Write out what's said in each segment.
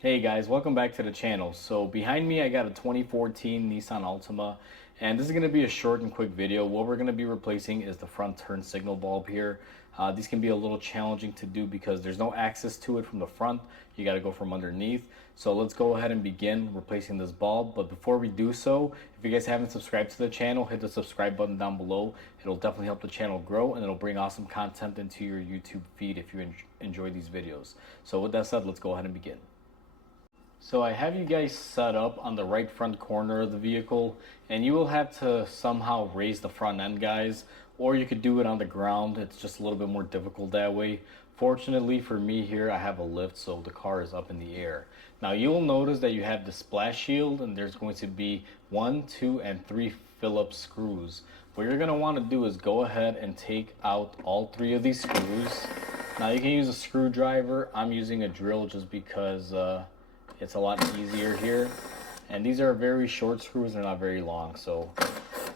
Hey guys, welcome back to the channel. So behind me I got a 2014 Nissan Altima, and this is going to be a short and quick video. What we're going to be replacing is the front turn signal bulb here. These can be a little challenging to do because there's no access to it from the front. You got to go from underneath. So let's go ahead and begin replacing this bulb. But before we do so, if you guys haven't subscribed to the channel, hit the subscribe button down below. It'll definitely help the channel grow, and it'll bring awesome content into your YouTube feed if you enjoy these videos. So with that said, let's go ahead and begin. So I have you guys set up on the right front corner of the vehicle, and you will have to somehow raise the front end, guys, or you could do it on the ground. It's just a little bit more difficult that way. Fortunately for me here, I have a lift, so the car is up in the air. Now you will notice that you have the splash shield, and there's going to be 1, 2, and 3 Phillips screws. What you're going to want to do is go ahead and take out all 3 of these screws. Now you can use a screwdriver. I'm using a drill just because it's a lot easier here. And these are very short screws, they're not very long. So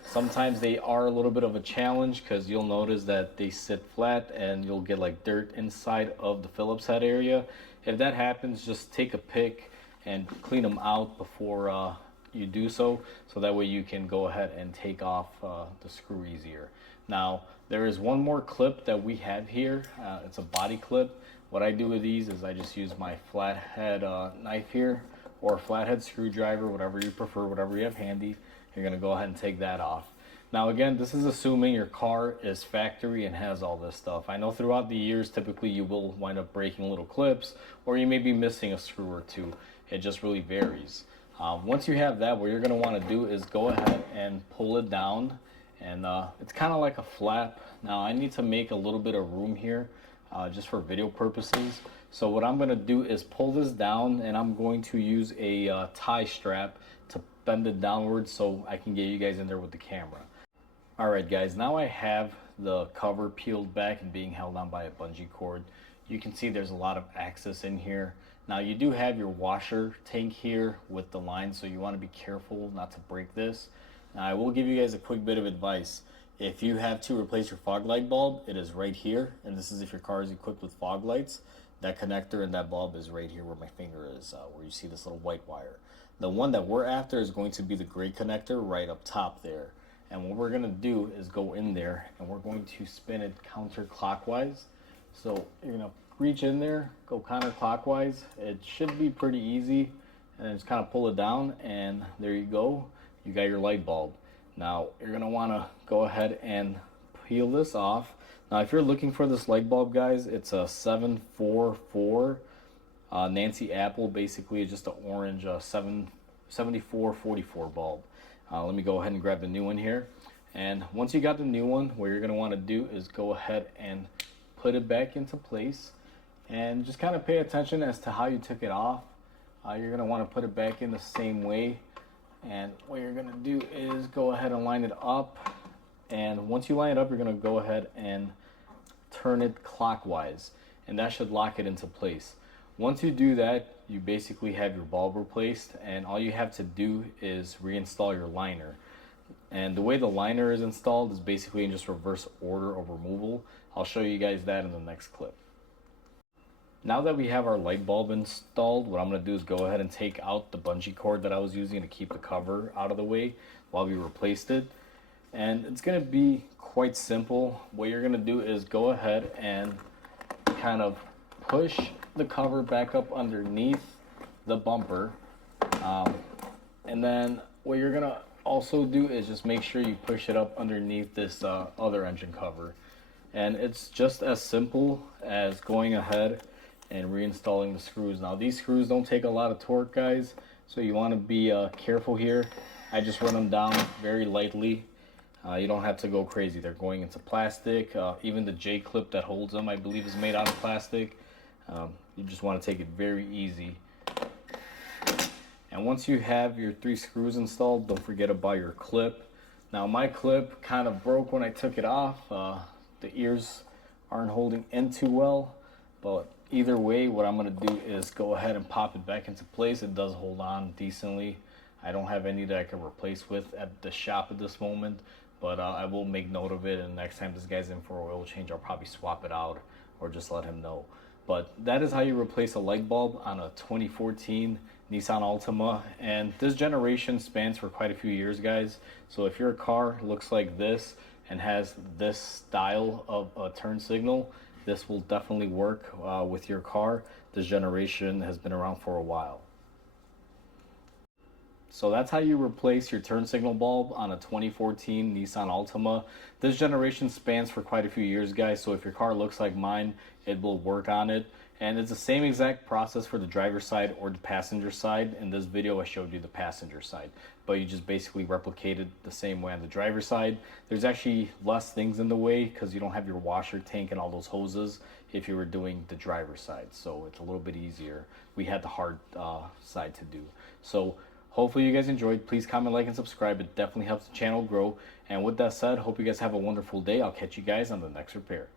sometimes they are a little bit of a challenge because you'll notice that they sit flat and you'll get like dirt inside of the Phillips head area. If that happens, just take a pick and clean them out before you do so that way you can go ahead and take off the screw easier. Now there is one more clip that we have here. It's a body clip. What I do with these is I just use my flathead knife here, or flathead screwdriver, whatever you prefer, whatever you have handy. You're going to go ahead and take that off. Now again, this is assuming your car is factory and has all this stuff. I know throughout the years typically you will wind up breaking little clips, or you may be missing a screw or two. It just really varies. Once you have that, what you're going to want to do is go ahead and pull it down, and it's kind of like a flap. Now I need to make a little bit of room here just for video purposes. So what I'm going to do is pull this down, and I'm going to use a tie strap to bend it downwards so I can get you guys in there with the camera. Alright guys, now I have the cover peeled back and being held on by a bungee cord. You can see there's a lot of access in here. Now you do have your washer tank here with the line, so you want to be careful not to break this. Now I will give you guys a quick bit of advice. If you have to replace your fog light bulb, it is right here, and this is if your car is equipped with fog lights. That connector and that bulb is right here where my finger is, where you see this little white wire. The one that we're after is going to be the gray connector right up top there. And what we're going to do is go in there and we're going to spin it counterclockwise. So you're going to reach in there, go counterclockwise. It should be pretty easy, and then just kind of pull it down, and there you go. You got your light bulb. Now you're going to want to go ahead and peel this off. Now if you're looking for this light bulb, guys, it's a 744 Nancy Apple. Basically it's just an orange 7444 bulb. Let me go ahead and grab the new one here. And once you got the new one, what you're going to want to do is go ahead and put it back into place, and just kind of pay attention as to how you took it off. You're going to want to put it back in the same way, and what you're going to do is go ahead and line it up. And once you line it up, you're going to go ahead and turn it clockwise, and that should lock it into place. Once you do that, you basically have your bulb replaced, and all you have to do is reinstall your liner. And the way the liner is installed is basically in just reverse order of removal. I'll show you guys that in the next clip. Now that we have our light bulb installed, what I'm going to do is go ahead and take out the bungee cord that I was using to keep the cover out of the way while we replaced it. And it's going to be quite simple. What you're going to do is go ahead and kind of push the cover back up underneath the bumper, and then what you're gonna also do is just make sure you push it up underneath this other engine cover. And it's just as simple as going ahead and reinstalling the screws. Now these screws don't take a lot of torque, guys, so you want to be careful here. I just run them down very lightly. You don't have to go crazy. They're going into plastic. Even the J clip that holds them, I believe, is made out of plastic. You just want to take it very easy. And once you have your 3 screws installed, don't forget about your clip. Now my clip kind of broke when I took it off. The ears aren't holding in too well, but either way, what I'm going to do is go ahead and pop it back into place. It does hold on decently. I don't have any that I can replace with at the shop at this moment, but I will make note of it, and next time this guy's in for an oil change, I'll probably swap it out or just let him know. But that is how you replace a light bulb on a 2014 Nissan Altima. And this generation spans for quite a few years, guys. So if your car looks like this and has this style of a turn signal, this will definitely work with your car. This generation has been around for a while. So that's how you replace your turn signal bulb on a 2014 Nissan Altima. This generation spans for quite a few years, guys, so if your car looks like mine, it will work on it. And it's the same exact process for the driver's side or the passenger side. In this video, I showed you the passenger side, but you just basically replicated the same way on the driver's side. There's actually less things in the way because you don't have your washer tank and all those hoses if you were doing the driver's side, so it's a little bit easier. We had the hard side to do. So hopefully you guys enjoyed. Please comment, like, and subscribe. It definitely helps the channel grow. And with that said, hope you guys have a wonderful day. I'll catch you guys on the next repair.